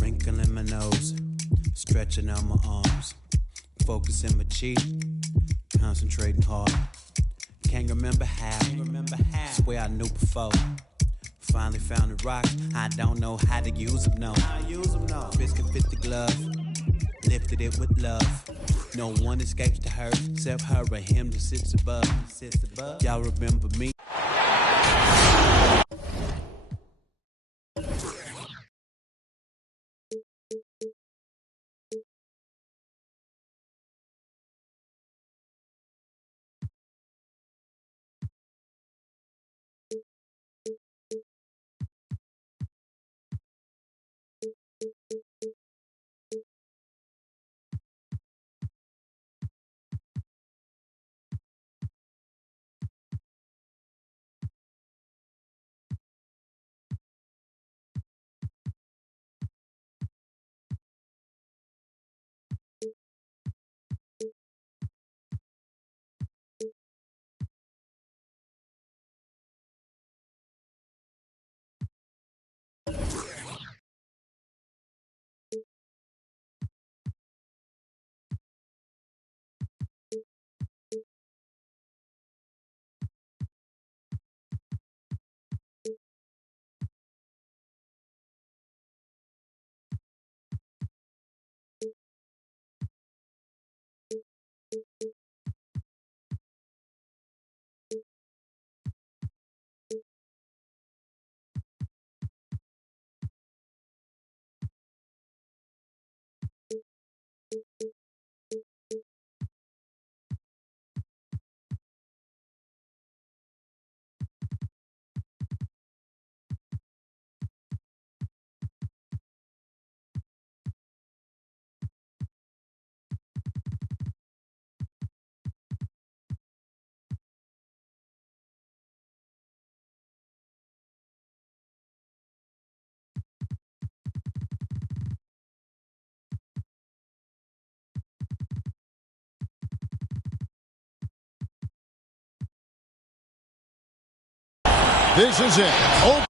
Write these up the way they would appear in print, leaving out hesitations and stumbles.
Wrinkling my nose, stretching out my arms, focusing my cheek, concentrating hard. Can't remember how. Swear I knew before. Finally found the rocks. I don't know how to use them, no. Fist can fit the glove. Lifted it with love. No one escapes the hurt except her or him that sits above. Y'all remember me? This is it. Oh.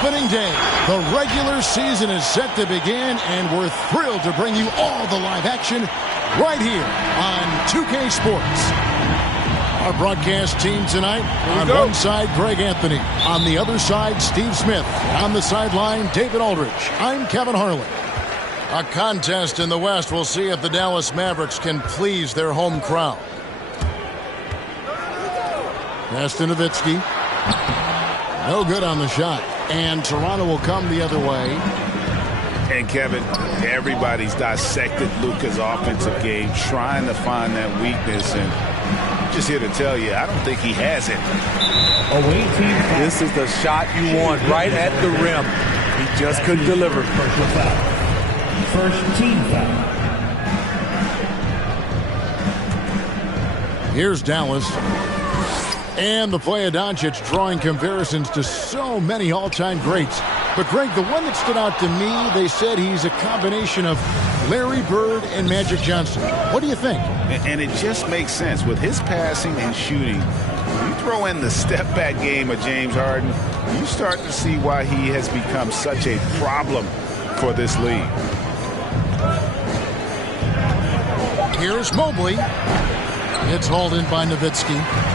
Opening day. The regular season is set to begin, and we're thrilled to bring you all the live action right here on 2K Sports. Our broadcast team tonight, on one side, Greg Anthony. On the other side, Steve Smith. On the sideline, David Aldridge. I'm Kevin Harlan. A contest in the West. We'll see if the Dallas Mavericks can please their home crowd. Pass to Nowitzki. No good on the shot. And Toronto will come the other way. And Kevin, everybody's dissected Luka's offensive game, trying to find that weakness. And I'm just here to tell you, I don't think he has it. This is the shot you want, right at the rim. He just couldn't deliver. First team foul. Here's Dallas. And the play of Doncic drawing comparisons to so many all-time greats. But, Greg, the one that stood out to me, they said he's a combination of Larry Bird and Magic Johnson. What do you think? And it just makes sense. With his passing and shooting, you throw in the step-back game of James Harden, you start to see why he has become such a problem for this league. Here's Mobley. It's hauled in by Nowitzki.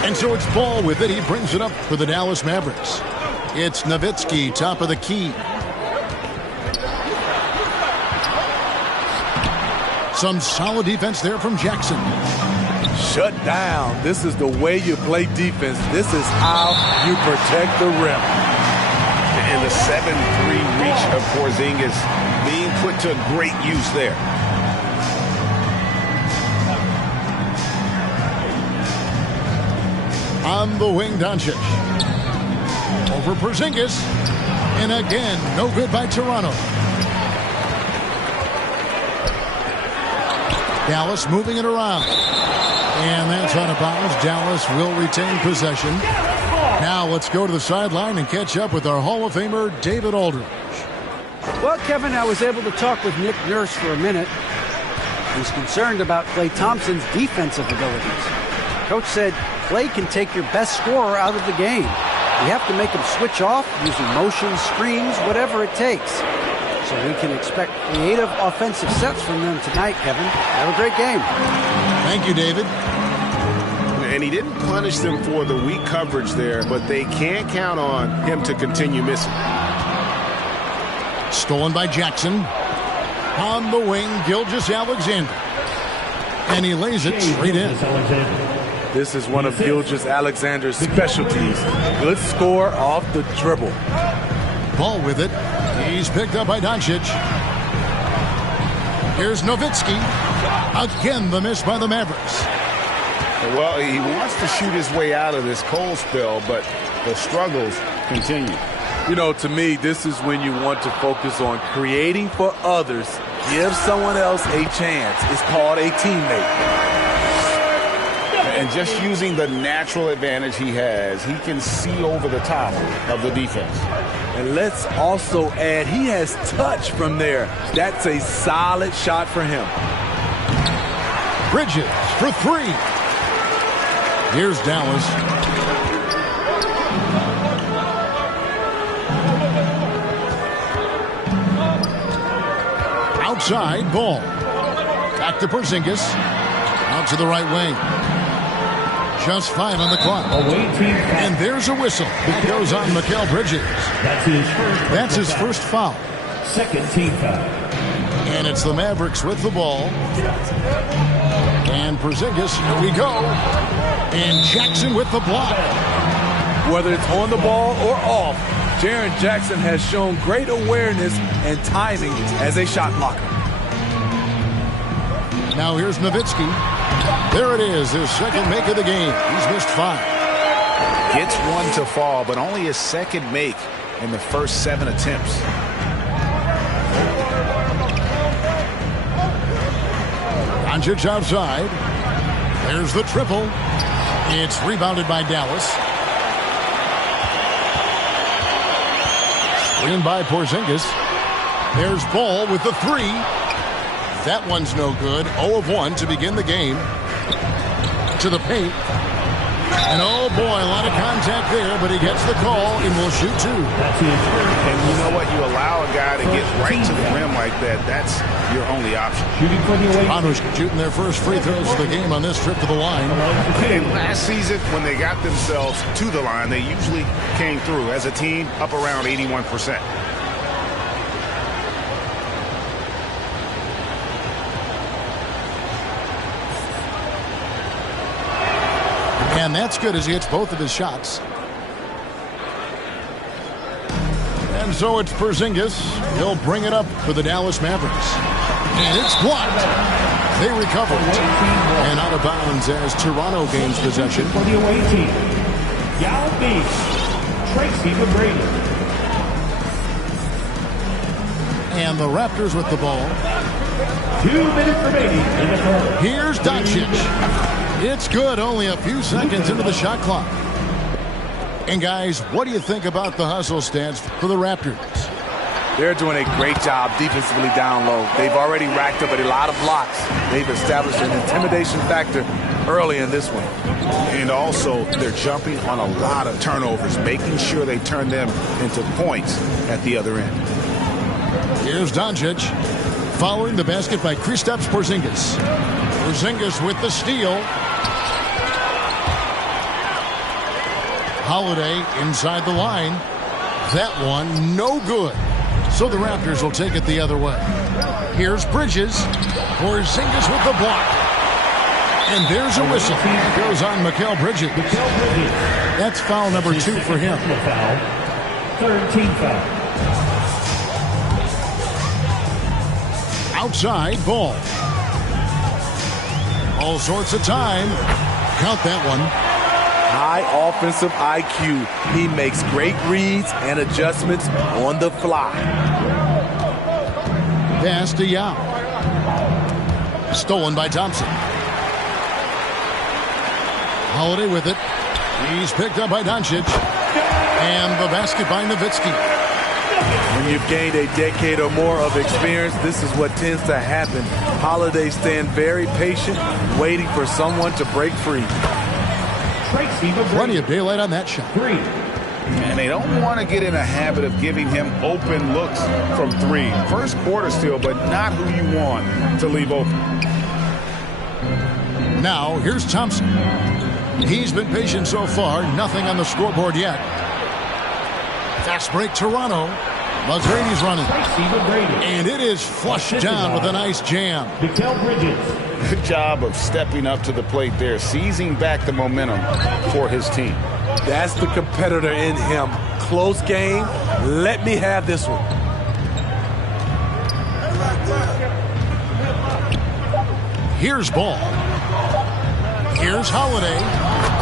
And so it's Ball with it. He brings it up for the Dallas Mavericks. It's Nowitzki, top of the key. Some solid defense there from Jackson. Shut down. This is the way you play defense. This is how you protect the rim. And the 7-3 reach of Porzingis being put to great use there. On the wing, Doncic. Over Porzingis. And again, no good by Toronto. Dallas moving it around. And that's out of bounds. Dallas will retain possession. Now let's go to the sideline and catch up with our Hall of Famer, David Aldridge. Well, Kevin, I was able to talk with Nick Nurse for a minute. He's concerned about Klay Thompson's defensive abilities. Coach said Klay can take your best scorer out of the game. You have to make him switch off using motion, screens, whatever it takes. So we can expect creative offensive sets from them tonight, Kevin. Have a great game. Thank you, David. And he didn't punish them for the weak coverage there, but they can't count on him to continue missing. Stolen by Jackson. On the wing, Gilgeous-Alexander. And he lays it straight in. This is one of Gilgeous-Alexander's specialties. Good score off the dribble. Ball with it. He's picked up by Doncic. Here's Nowitzki. Again, the miss by the Mavericks. Well, he wants to shoot his way out of this cold spell, but the struggles continue. You know, to me, this is when you want to focus on creating for others. Give someone else a chance. It's called a teammate. And just using the natural advantage he has, he can see over the top of the defense. And let's also add, he has touch from there. That's a solid shot for him. Bridges for three. Here's Dallas. Outside, ball. Back to Porzingis. Out to the right wing. Just 5 on the clock. And there's a whistle. It goes on Mikal Bridges. That's his first foul. Second team foul. And it's the Mavericks with the ball. And Porzingis, here we go. And Jackson with the block. Whether it's on the ball or off, Jaren Jackson has shown great awareness and timing as a shot blocker. Now here's Nowitzki. There it is, his second make of the game. He's missed 5. Gets one to fall, but only his second make in the first 7 attempts. Doncic outside. There's the triple. It's rebounded by Dallas. Screened by Porzingis. There's Ball with the 3. That one's no good. 0 of 1 to begin the game. To the paint. And oh boy, a lot of contact there, but he gets the call and will shoot 2. And you know what? You allow a guy to get right to the rim like that. That's your only option. Toronto's shooting their first free throws of the game on this trip to the line. And last season, when they got themselves to the line, they usually came through as a team up around 81%. And that's good as he hits both of his shots. And so it's Porzingis. He'll bring it up for the Dallas Mavericks. And it's blocked. They recover it. And out of bounds as Toronto gains possession. For the away team, Yao Ming, Tracy McGrady. And the Raptors with the ball. 2 minutes remaining in the quarter. Here's Doncic. It's good, only a few seconds into the shot clock. And guys, what do you think about the hustle stats for the Raptors? They're doing a great job defensively down low. They've already racked up a lot of blocks. They've established an intimidation factor early in this one. And also, they're jumping on a lot of turnovers, making sure they turn them into points at the other end. Here's Doncic. Following the basket by Kristaps Porzingis. Porzingis with the steal. Holiday inside the line. That one no good. So the Raptors will take it the other way. Here's Bridges. Porzingis with the block. And there's a whistle. It goes on Mikal Bridges. That's foul number 2 for him. Third team foul. Outside ball. All sorts of time. Count that one. High offensive IQ. He makes great reads and adjustments on the fly. Pass to Yao. Stolen by Thompson. Holiday with it. He's picked up by Doncic. And the basket by Nowitzki. When you've gained a decade or more of experience, this is what tends to happen. Holiday stand very patient, waiting for someone to break free. Plenty of daylight on that shot. 3. And they don't want to get in a habit of giving him open looks from 3. First quarter still, but not who you want to leave open. Now, here's Thompson. He's been patient so far. Nothing on the scoreboard yet. Fast break, Toronto. McGrady's running. And it is flushed down with a nice jam. Mikal Bridges. Good job of stepping up to the plate there, seizing back the momentum for his team. That's the competitor in him. Close game. Let me have this one. Here's Ball. Here's Holiday.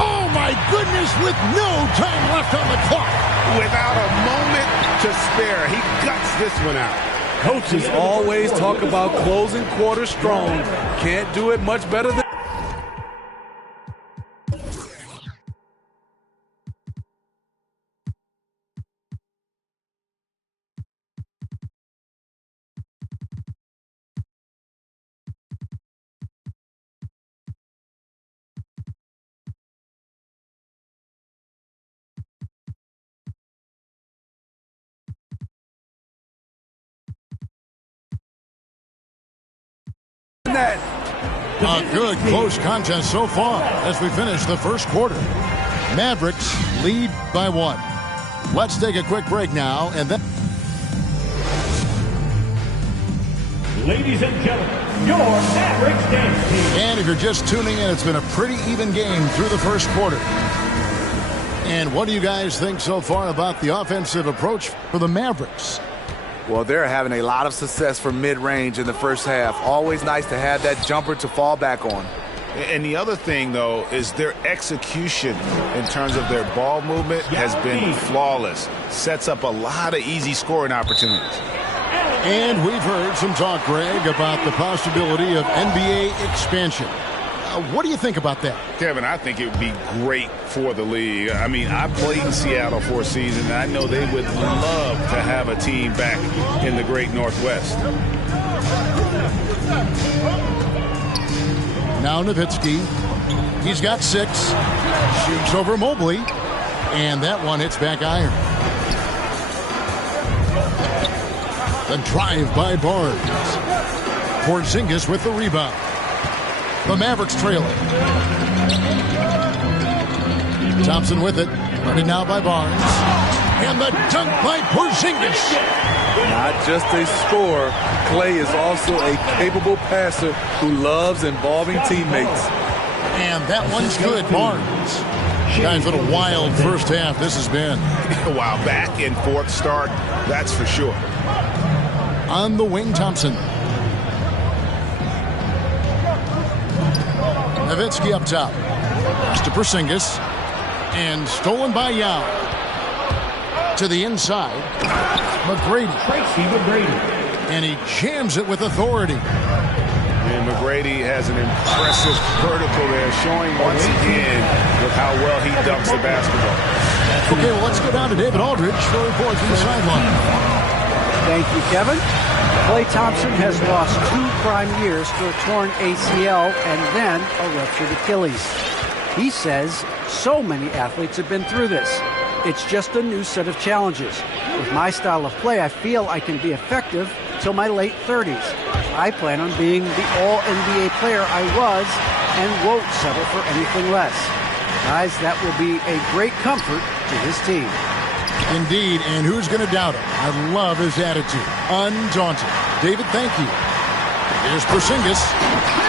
Oh, my goodness, with no time left on the clock. Without a moment to spare, he guts this one out. Coaches always talk about closing quarters strong. Can't do it much better than... A good close contest so far as we finish the first quarter. Mavericks lead by 1. Let's take a quick break now and then... Ladies and gentlemen, your Mavericks dance team. And if you're just tuning in, it's been a pretty even game through the first quarter. And what do you guys think so far about the offensive approach for the Mavericks? Well, they're having a lot of success from mid-range in the first half. Always nice to have that jumper to fall back on. And the other thing, though, is their execution in terms of their ball movement has been flawless. Sets up a lot of easy scoring opportunities. And we've heard some talk, Greg, about the possibility of NBA expansion. What do you think about that? Kevin, I think it would be great for the league. I mean, I played in Seattle for a season, and I know they would love to have a team back in the great Northwest. Now Nowitzki. He's got 6. Shoots over Mobley. And that one hits back iron. The drive by Barnes. Porzingis with the rebound. The Mavericks trailing. Thompson with it. Running now by Barnes. And the dunk by Porzingis. Not just a scorer, Klay is also a capable passer who loves involving teammates. And that one's good, Barnes. Guys, what a wild first half this has been. Wow, back and forth start, that's for sure. On the wing, Thompson. Nowitzki up top. To Porzingis. And stolen by Yao. To the inside. McGrady. Tracy McGrady. And he jams it with authority. And McGrady has an impressive vertical there, showing once again with how well he dumps the basketball. Okay, well, let's go down to David Aldridge for a report from the sideline. Thank you, Kevin. Klay Thompson has lost 2 prime years to a torn ACL and then a ruptured Achilles. He says so many athletes have been through this. It's just a new set of challenges. With my style of play, I feel I can be effective till my late 30s. I plan on being the all-NBA player I was and won't settle for anything less. Guys, that will be a great comfort to his team. Indeed, and who's going to doubt him? I love his attitude. Undaunted. David, thank you. Here's Porzingis.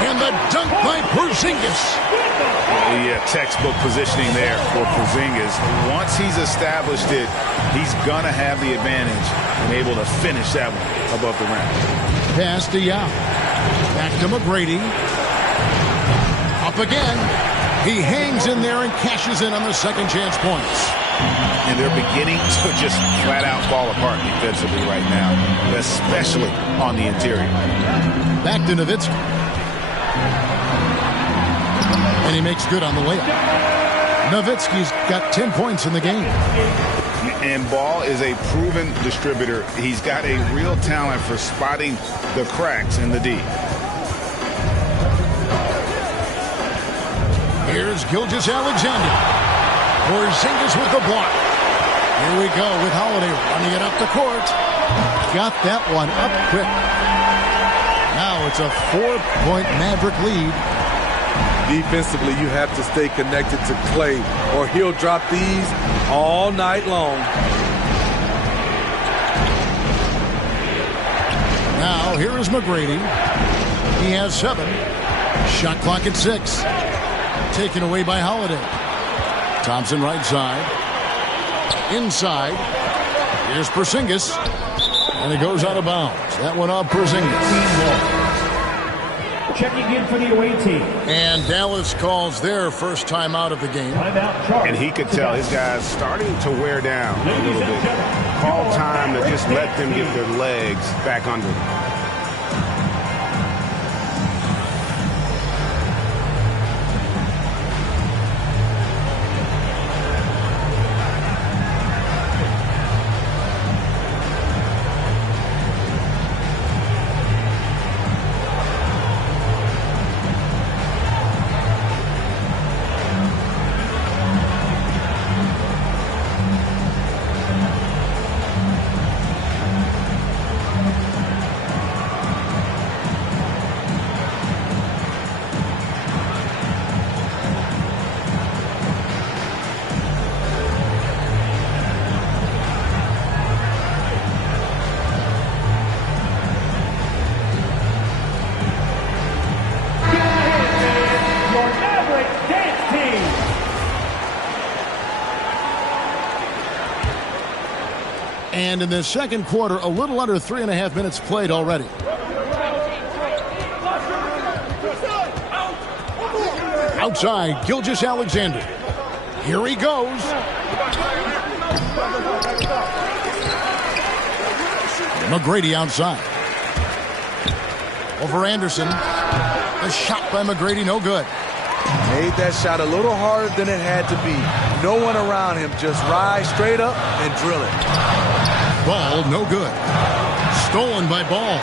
And the dunk by Porzingis. Yeah, textbook positioning there for Porzingis. Once he's established it, he's going to have the advantage and able to finish that one above the rim. Pass to Yao. Back to McGrady. Up again. He hangs in there and cashes in on the second chance points. And they're beginning to just flat out fall apart defensively right now, especially on the interior. Back to Nowitzki. And he makes good on the layup. Nowitzki's got 10 points in the game. And Ball is a proven distributor. He's got a real talent for spotting the cracks in the D. Here's Gilgeous-Alexander. Porzingis with the block. Here we go with Holiday running it up the court. Got that one up quick. Now it's a 4-point Maverick lead. Defensively, you have to stay connected to Clay, or he'll drop these all night long. Now, here is McGrady. He has 7. Shot clock at 6. Taken away by Holiday. Thompson right side. Inside. Here's Porzingis. And it goes out of bounds. That one off Porzingis. Checking in for the away team. And Dallas calls their first time out of the game. And he could tell his guys starting to wear down a little bit. Call time to just let them get their legs back under them. And in the second quarter, a little under 3.5 minutes played already. Outside, Gilgeous-Alexander. Here he goes. McGrady outside. Over Anderson. The shot by McGrady, no good. Made that shot a little harder than it had to be. No one around him. Just rise straight up and drill it. Ball, no good. Stolen by Ball.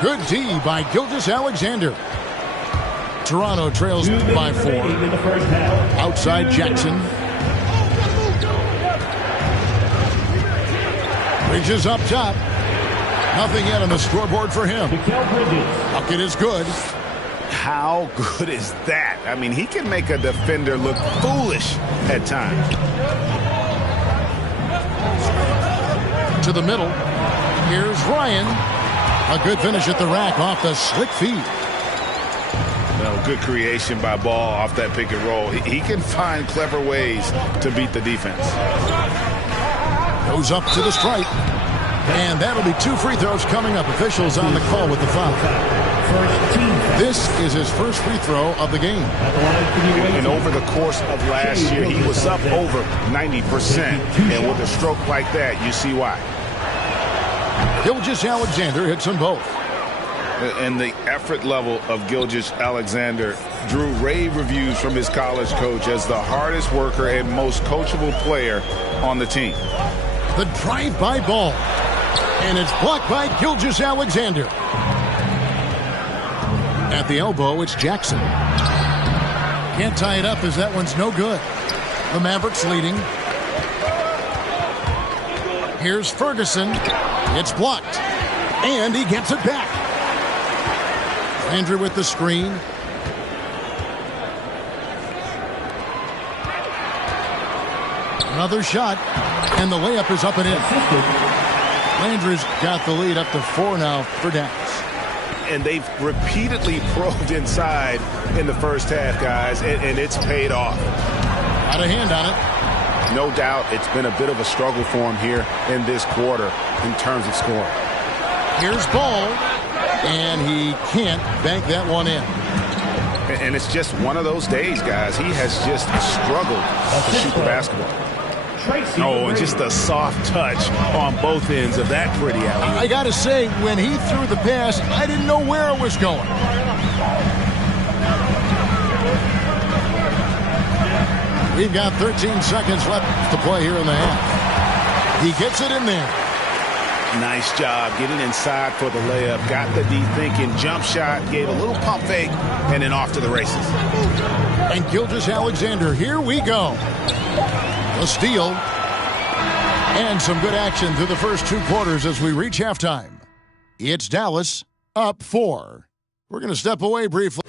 Good D by Gilgeous-Alexander. Toronto trails by 4. Outside Jackson. Bridges up top. Nothing yet on the scoreboard for him. Bucket is good. How good is that? I mean, he can make a defender look foolish at times. To the middle. Here's Ryan. A good finish at the rack off the slick feed. Well, good creation by Ball off that pick and roll. He can find clever ways to beat the defense. Goes up to the stripe. And that'll be 2 free throws coming up. Officials on the call with the foul. This is his first free throw of the game. And over the course of last year, he was up over 90%. And with a stroke like that, you see why. Gilgeous-Alexander hits them both. And the effort level of Gilgeous-Alexander drew rave reviews from his college coach as the hardest worker and most coachable player on the team. The drive-by Ball. And it's blocked by Gilgeous-Alexander. At the elbow, it's Jackson. Can't tie it up as that one's no good. The Mavericks leading. Here's Ferguson. It's blocked. And he gets it back. Andrew with the screen. Another shot. And the layup is up and in. Landry's got the lead up to 4 now for Dallas. and they've repeatedly probed inside in the first half, guys, and it's paid off. Got a hand on it. No doubt it's been a bit of a struggle for him here in this quarter in terms of scoring. Here's Ball, and he can't bank that one in. And it's just one of those days, guys. He has just struggled to shoot the basketball. Oh, and just a soft touch on both ends of that pretty alley. I got to say, when he threw the pass, I didn't know where it was going. We've got 13 seconds left to play here in the half. He gets it in there. Nice job getting inside for the layup. Got the D thinking, jump shot, gave a little pump fake, and then off to the races. And Gilgeous-Alexander, here we go. A steal. And some good action through the first 2 quarters as we reach halftime. It's Dallas up 4. We're going to step away briefly.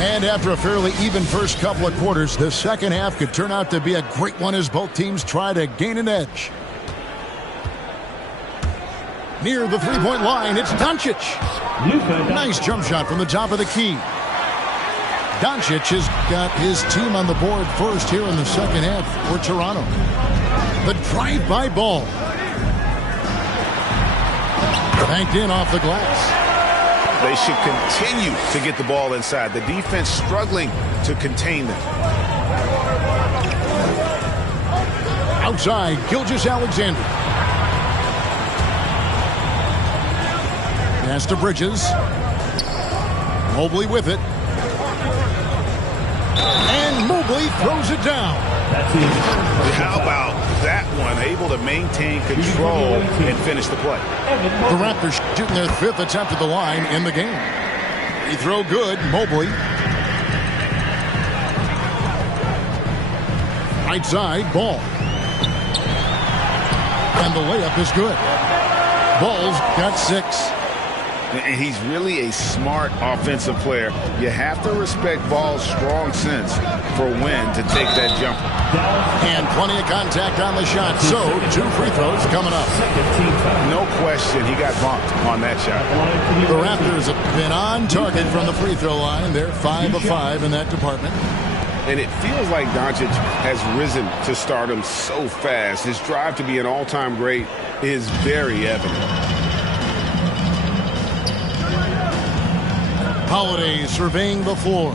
And after a fairly even first couple of quarters, the second half could turn out to be a great one as both teams try to gain an edge. Near the three-point line, it's Doncic. Nice jump shot from the top of the key. Doncic has got his team on the board first here in the second half for Toronto. The drive-by Ball. Banked in off the glass. They should continue to get the ball inside. The defense struggling to contain them. Outside, Gilgeous-Alexander. Pass to Bridges. Mobley with it. And Mobley throws it down. How about that one? Able to maintain control and finish the play. The Raptors shooting their 5th attempt at the line in the game. Free throw good. Mobley. Right side, Ball. And the layup is good. Ball's got 6. And he's really a smart offensive player. You have to respect Ball's strong sense for when to take that jumper. And plenty of contact on the shot. So, 2 free throws coming up. No question he got bumped on that shot. The Raptors have been on target from the free throw line. They're 5 of 5 in that department. And it feels like Doncic has risen to stardom so fast. His drive to be an all-time great is very evident. Holiday surveying the floor.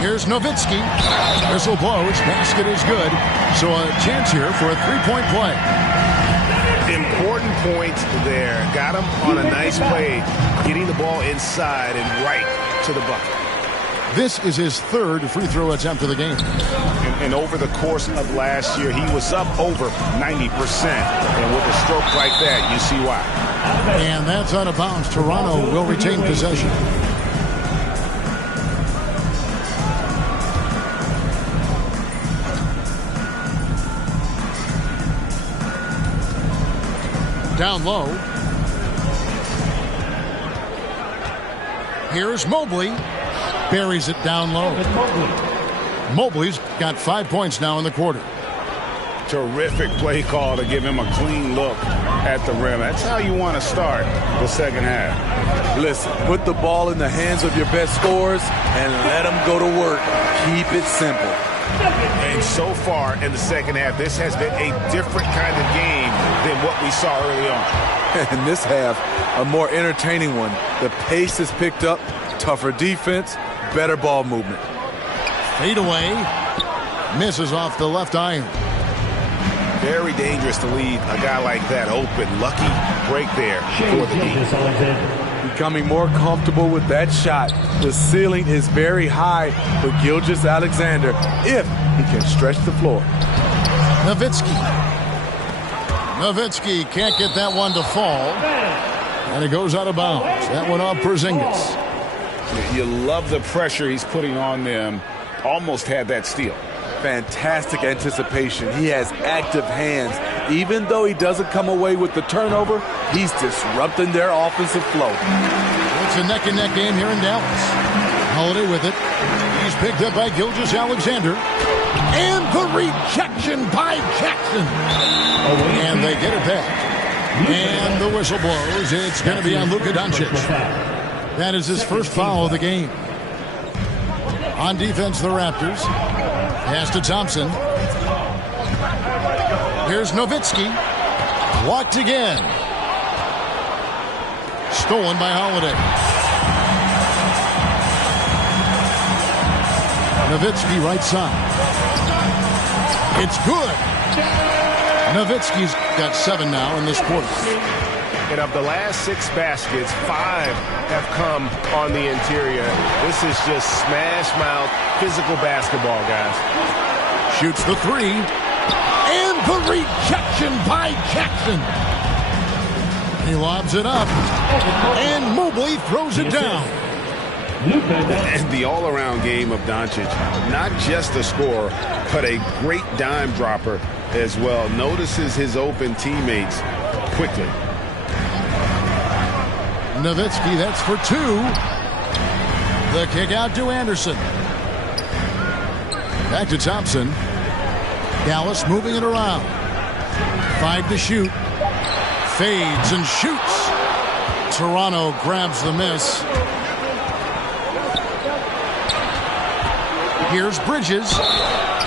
Here's Nowitzki. Whistle blows. Basket is good. So a chance here for a 3-point play. Important point there. Got him on a nice play. Getting the ball inside and right to the bucket. This is his 3rd free throw attempt of the game. And over the course of last year, he was up over 90%. And with a stroke like that, you see why. And that's out of bounds. Toronto will retain possession. Down low. Here's Mobley. Buries it down low. Mobley's got 5 points now in the quarter. Terrific play call to give him a clean look at the rim. That's how you want to start the second half. Listen, put the ball in the hands of your best scorers and let them go to work. Keep it simple. And so far in the second half, this has been a different kind of game than what we saw early on. In this half, a more entertaining one. The pace has picked up, tougher defense, better ball movement. Fade away. Misses off the left iron. Very dangerous to leave a guy like that open. Lucky break there for the D. Becoming more comfortable with that shot. The ceiling is very high for Gilgeous-Alexander if he can stretch the floor. Nowitzki. Nowitzki can't get that one to fall. And it goes out of bounds. That one off Porzingis. You love the pressure he's putting on them. Almost had that steal. Fantastic anticipation. He has active hands. Even though he doesn't come away with the turnover, he's disrupting their offensive flow. It's a neck-and-neck game here in Dallas. Holiday with it. He's picked up by Gilgeous-Alexander. And the rejection by Jackson. And they get it back. And the whistle blows. It's going to be on Luka Doncic. That is his first foul of the game. On defense, the Raptors. Pass to Thompson. Here's Nowitzki. Walked again. Stolen by Holiday. Nowitzki right side. It's good. Nowitzki's got 7 now in this quarter. And of the last 6 baskets, 5 have come on the interior. This is just smash mouth physical basketball, guys. Shoots the 3. And the rejection by Jackson. He lobs it up. And Mobley throws it down. And the all-around game of Doncic, not just a scorer, but a great dime dropper as well. Notices his open teammates quickly. Nowitzki, that's for 2. The kick out to Anderson. Back to Thompson. Dallas moving it around. 5 to shoot. Fades and shoots. Toronto grabs the miss. Here's Bridges.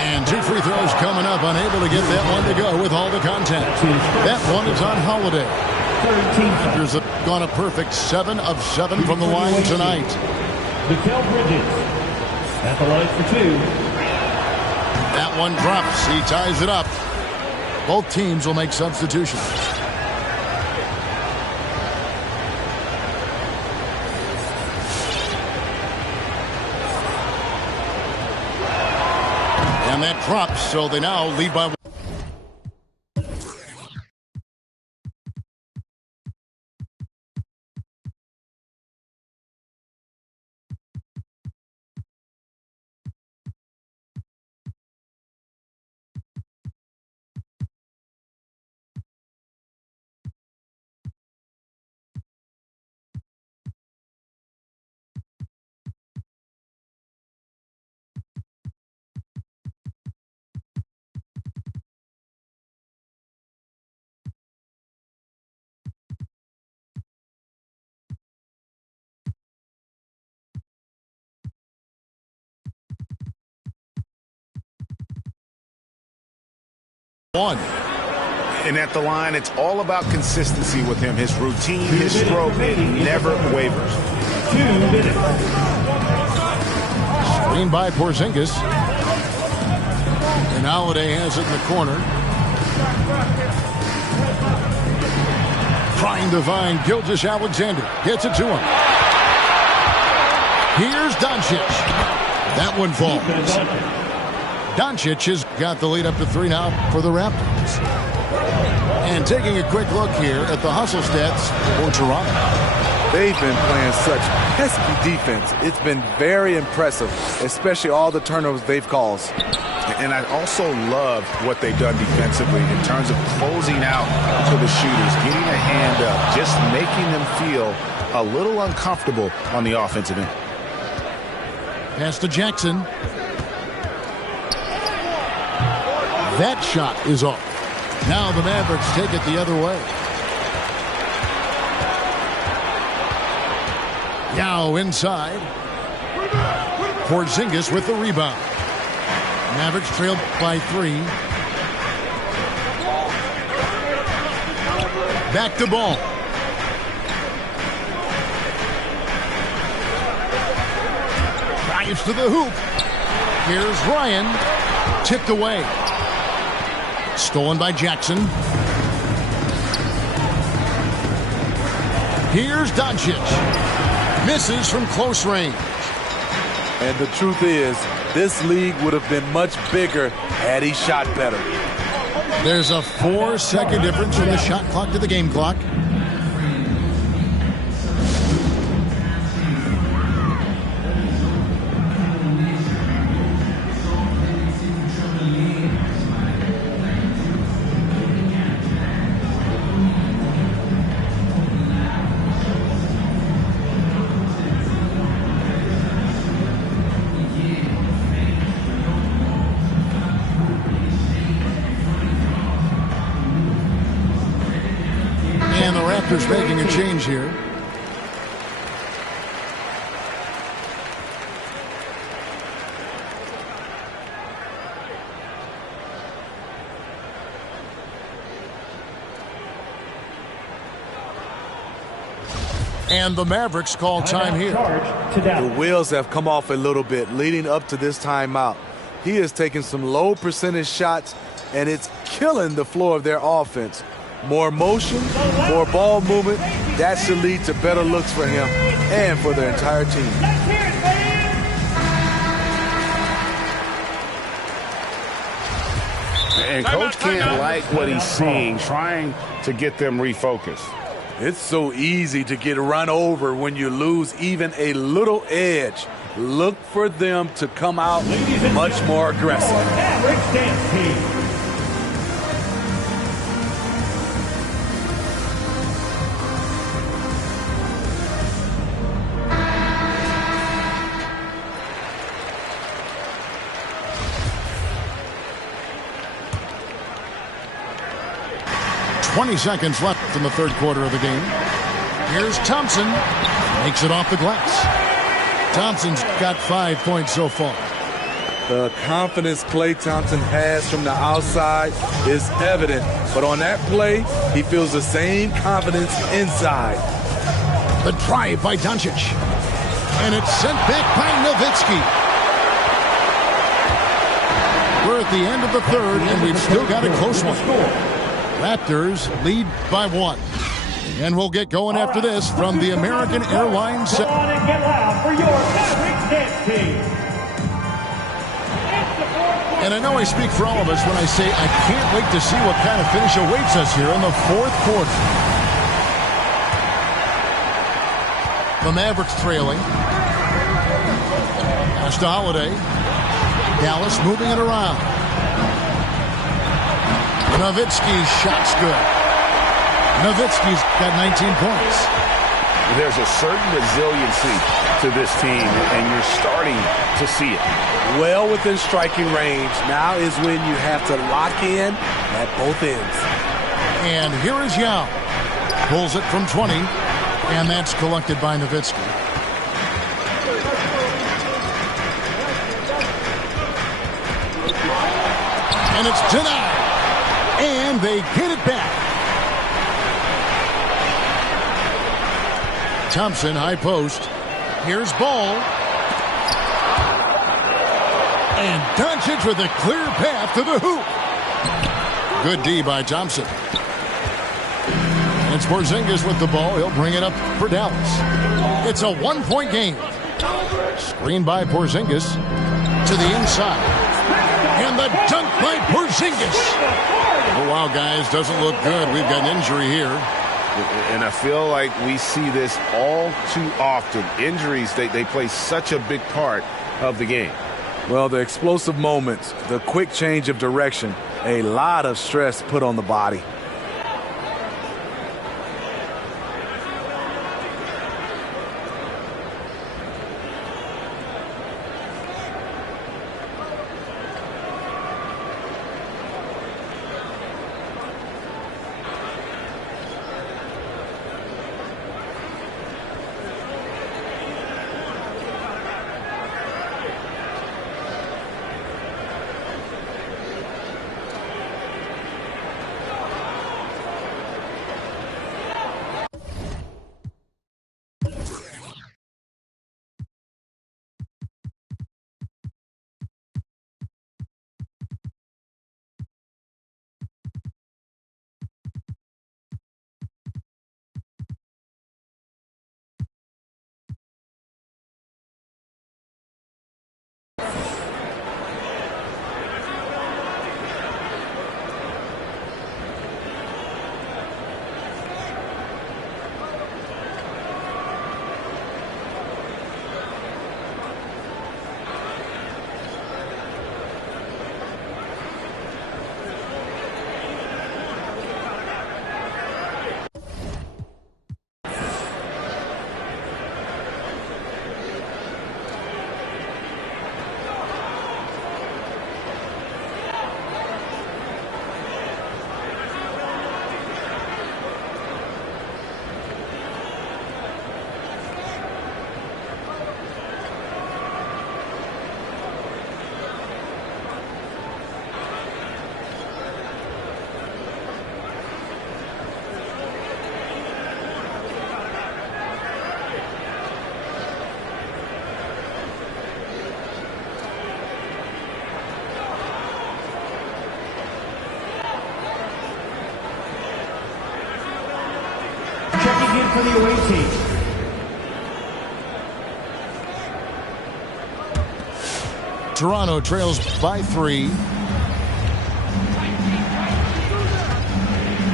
And 2 free throws coming up. Unable to get that one to go with all the contact. That one is on Holiday. Raptors have gone a perfect 7 of 7 from the line tonight. Mikal Bridges at the line for 2. That one drops. He ties it up. Both teams will make substitutions. And that drops, so they now lead by 1. And at the line, it's all about consistency with him. His routine, his stroke, it never wavers. 2 minutes. Screen by Porzingis. And Holiday has it in the corner. Trying to find Gilgeous-Alexander. Gets it to him. Here's Doncic. That one falls. Doncic has got the lead up to 3 now for the Raptors. And taking a quick look here at the hustle stats for Toronto. They've been playing such pesky defense. It's been very impressive, especially all the turnovers they've caused. And I also love what they've done defensively in terms of closing out to the shooters, getting a hand up, just making them feel a little uncomfortable on the offensive end. Pass to Jackson. That shot is off. Now the Mavericks take it the other way. Yao inside. Porzingis with the rebound. Mavericks trailed by 3. Back to ball. Drives to the hoop. Here's Ryan. Tipped away. Stolen by Jackson. Here's Doncic. Misses from close range. And the truth is, this league would have been much bigger had he shot better. There's a 4-second difference from the shot clock to the game clock. Raptors making a change here. And the Mavericks call time here. The wheels have come off a little bit leading up to this timeout. He is taking some low percentage shots, and it's killing the floor of their offense. More motion, more ball movement, that should lead to better looks for him and for their entire team. And Coach can't like what he's seeing, trying to get them refocused. It's so easy to get run over when you lose even a little edge. Look for them to come out much more aggressive. Mavericks dance team. Seconds left in the third quarter of the game. Here's Thompson. Makes it off the glass. Thompson's got 5 points so far. The confidence Klay Thompson has from the outside is evident. But on that play, he feels the same confidence inside. The drive by Doncic. And it's sent back by Nowitzki. We're at the end of the third, and we've still got a close one. Raptors lead by 1. And we'll get going after this from the American Airlines Center. Go on and get loud for your Mavericks dance team. And I know I speak for all of us when I say I can't wait to see what kind of finish awaits us here in the fourth quarter. The Mavericks trailing. Pass to Holiday. Dallas moving it around. Nowitzki's shot's good. Nowitzki's got 19 points. There's a certain resiliency to this team, and you're starting to see it. Well within striking range. Now is when you have to lock in at both ends. And here is Yao. Pulls it from 20, and that's collected by Nowitzki. And it's denied. And they get it back. Thompson, high post. Here's Ball. And Doncic with a clear path to the hoop. Good D by Thompson. And it's Porzingis with the ball. He'll bring it up for Dallas. It's a 1-point game. Screen by Porzingis to the inside. And the dunk by Porzingis. Oh, wow, guys, doesn't look good. We've got an injury here. And I feel like we see this all too often. Injuries, they play such a big part of the game. Well, the explosive moments, the quick change of direction, a lot of stress put on the body. for the away team. Toronto trails by 3.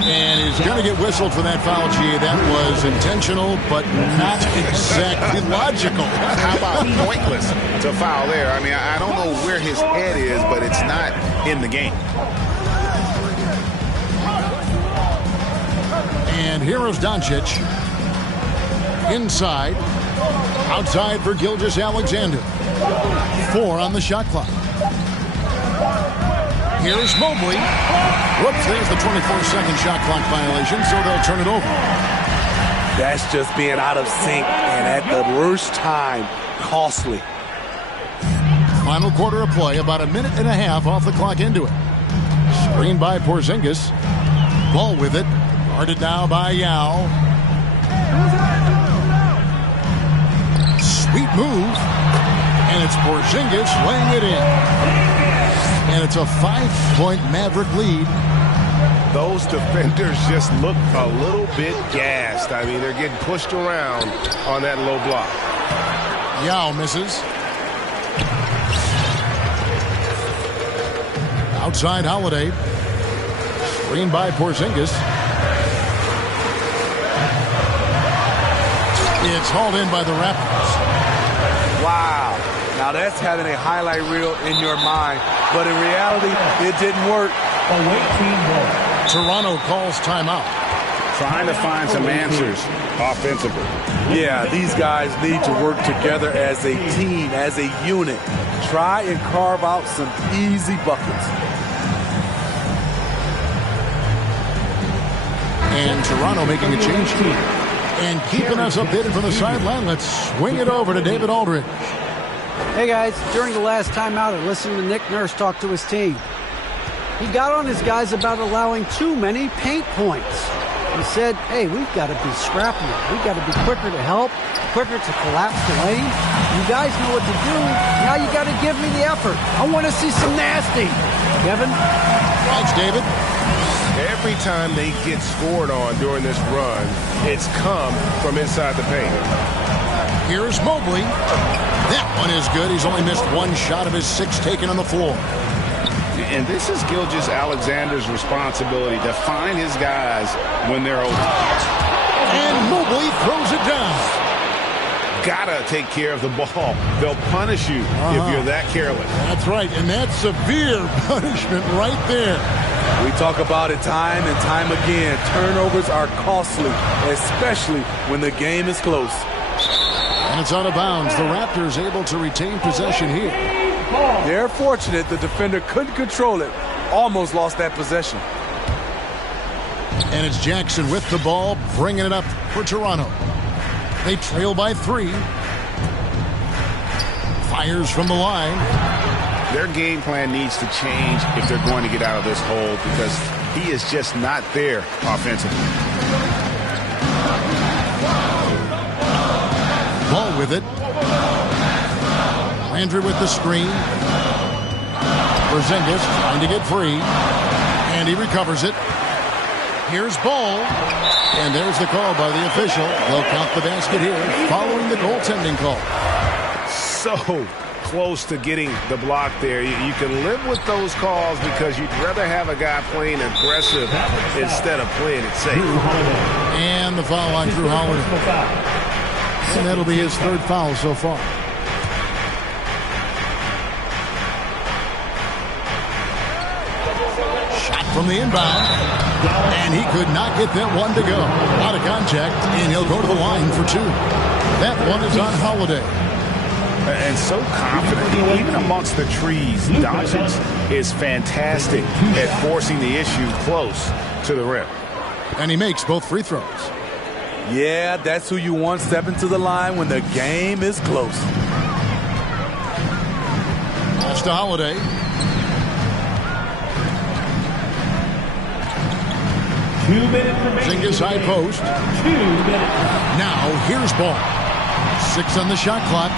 And is going to get whistled for that foul, G. That was intentional, but not exactly logical. How about pointless to foul there? I mean, I don't know where his head is, but it's not in the game. And here's Doncic. Inside. Outside for Gilgeous-Alexander. 4 on the shot clock. Here's Mobley. Whoops, there's the 24-second shot clock violation, so they'll turn it over. That's just being out of sync and at the worst time, costly. Final quarter of play, about a minute and a half off the clock into it. Screen by Porzingis. Ball with it. Guarded now by Yao. Sweet move. And it's Porzingis laying it in. And it's a 5-point Maverick lead. Those defenders just look a little bit gassed. I mean, they're getting pushed around on that low block. Yao misses. Outside Holiday. Screen by Porzingis. It's hauled in by the Raptors. Wow. Now that's having a highlight reel in your mind, but in reality, it didn't work. Away team ball. Toronto calls timeout. Trying to find some answers offensively. Yeah, these guys need to work together as a team, as a unit. Try and carve out some easy buckets. And Toronto making a change team. And keeping us updated from the sideline, let's swing it over to David Aldridge. Hey guys, during the last timeout, I listened to Nick Nurse talk to his team. He got on his guys about allowing too many paint points. He said, hey, we've got to be scrappier. We've got to be quicker to help, quicker to collapse the lane. You guys know what to do. Now you got to give me the effort. I want to see some nasty. Kevin? Thanks, David. Every time they get scored on during this run, it's come from inside the paint. Here's Mobley. That one is good. He's only missed one shot of his 6 taken on the floor. And this is Gilgeous-Alexander's responsibility to find his guys when they're open. And Mobley throws it down. Gotta take care of the ball. They'll punish you if you're that careless. That's right, and that's severe punishment right there. We talk about it time and time again. Turnovers are costly, especially when the game is close. And it's out of bounds. The Raptors able to retain possession here. They're fortunate the defender couldn't control it. Almost lost that possession. And it's Jackson with the ball, bringing it up for Toronto. They trail by 3. Fires from the line. Their game plan needs to change if they're going to get out of this hole because he is just not there offensively. Ball with it. Landry with the screen. Porzingis trying to get free. And he recovers it. Here's Ball. And there's the call by the official. They'll count the basket here following the goaltending call. So close to getting the block there. You can live with those calls because you'd rather have a guy playing aggressive instead of playing it safe. And the foul on Drew Holiday. And that'll be his 3rd foul so far. Shot from the inbound. And he could not get that one to go. Out of contact, and he'll go to the line for 2. That one is on Holiday. And so confident, even amongst the trees, Doncic is fantastic at forcing the issue close to the rim. And he makes both free throws. Yeah, that's who you want stepping to the line when the game is close. Pass to Holiday. Porzingis high post. 2 minutes. Now here's Ball. 6 on the shot clock.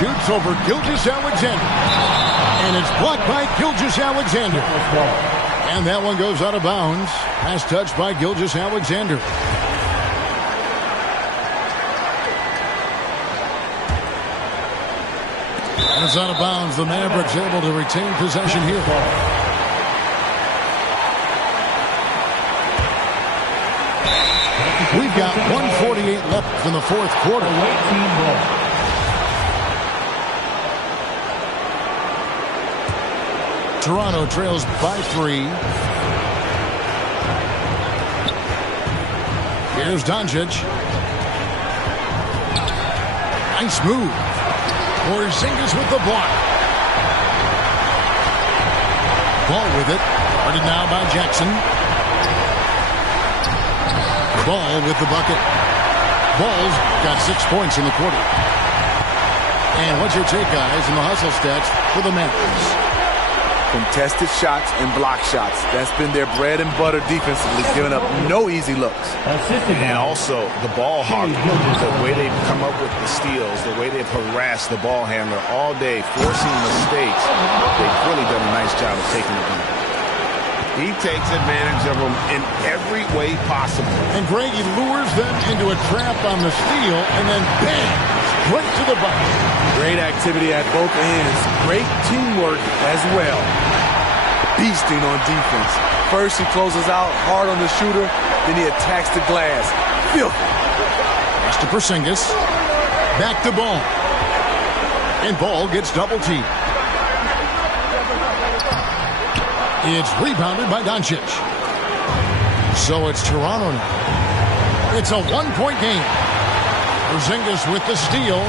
Shoots over Gilgeous-Alexander. And it's blocked by Gilgeous-Alexander. And that one goes out of bounds. Pass touched by Gilgeous-Alexander. And it's out of bounds. The Mavericks able to retain possession here. We've got 1:48 left in the fourth quarter. Toronto trails by 3. Here's Doncic. Nice move. Porzingis with the block. Ball with it. Guarded now by Jackson. Ball with the bucket. Ball's got 6 points in the quarter. And what's your take, guys, in the hustle stats for the Mavericks? Contested shots and block shots. That's been their bread and butter defensively, giving up no easy looks. And also the ball hawk, the way they've come up with the steals, the way they've harassed the ball handler all day, forcing mistakes. They've really done a nice job of taking it down. He takes advantage of them in every way possible. And Greg, he lures them into a trap on the steal, and then bam, straight to the bucket. Great activity at both ends. Great teamwork as well. Beasting on defense. First he closes out hard on the shooter, then he attacks the glass. Filthy. Pass to Porzingis. Back to Ball. And Ball gets double teamed. It's rebounded by Doncic. So it's Toronto now. It's a 1-point game. Porzingis with the steal.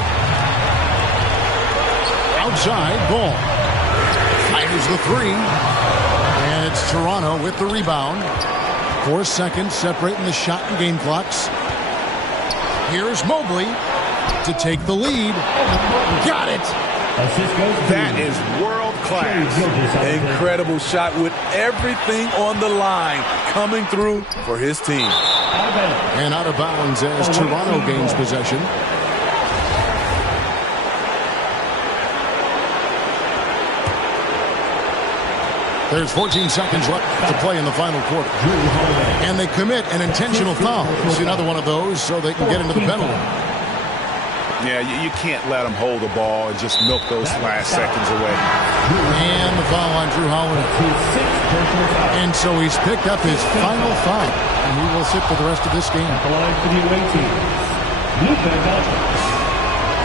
Outside, Ball. Fires the 3. And it's Toronto with the rebound. 4 seconds separating the shot and game clocks. Here's Mobley to take the lead. Got it. That is world class. Incredible shot with everything on the line coming through for his team. And out of bounds as Toronto gains possession. There's 14 seconds left to play in the final quarter. And they commit an intentional foul. It's another one of those so they can get into the penalty. Yeah, you can't let them hold the ball and just milk those last seconds away. And the foul on Drew Holiday. And so he's picked up his final foul. And he will sit for the rest of this game.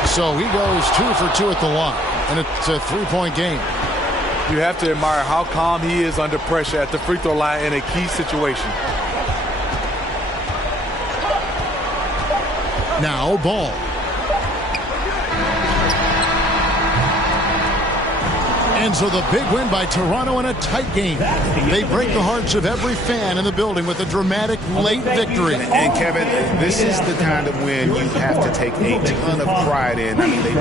So he goes 2 for 2 at the line. And it's a 3-point game. You have to admire how calm he is under pressure at the free throw line in a key situation. Now Ball. And so the big win by Toronto in a tight game. They break the hearts of every fan in the building with a dramatic late victory. And Kevin, this is the kind of win you have to take a ton of pride in. I mean, they